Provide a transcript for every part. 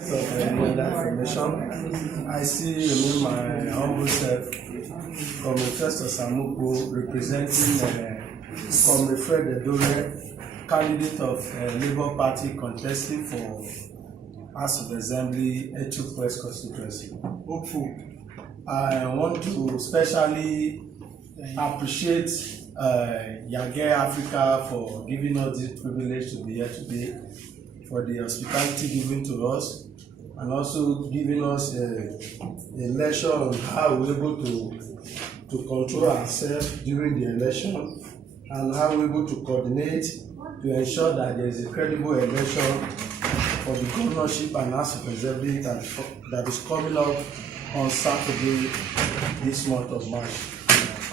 Information. I see my humble self from First Samuku representing Comrade Fred Edore, candidate of Labour Party contesting for House of Assembly Etu West constituency. Hopeful. I want to especially appreciate Yiaga Africa for giving us this privilege to be here today, for the hospitality given to us, and also giving us a lecture on how we're able to control ourselves during the election, and how we're able to coordinate to ensure that there is a credible election for the governorship and House of Assembly that is coming up on Saturday this month of March.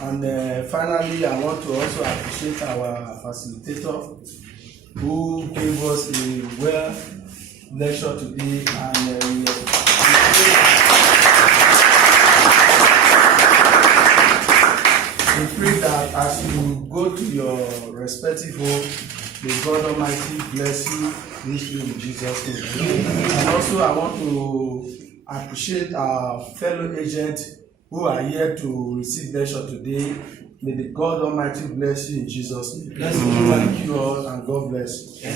And finally, I want to also appreciate our facilitator who gave us a well lecture today, and we pray that as you go to your respective home, may God Almighty bless you richly in Jesus' name. And also I want to appreciate our fellow agents who are here to receive lecture today. May the God Almighty bless you in Jesus' name. Thank you all, and God bless you.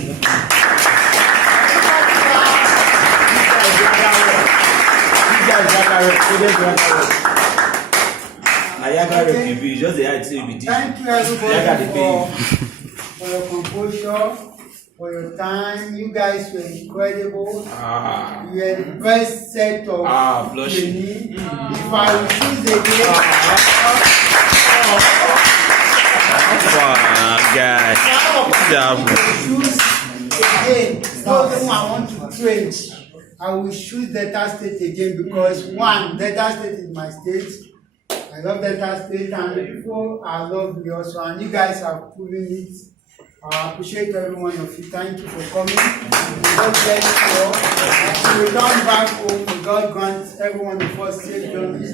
Thank you everybody for your composure, for your time. You guys were incredible. You were the best set of training. If I will choose again, those who I want to train, I will choose Delta State again, because one, Delta State is my state. I love Delta State, and the people are lovely also, and you guys have proven it. I appreciate every one of you. Thank you for coming. God bless you all. As we return back home, may God grant every one of us safe journeys.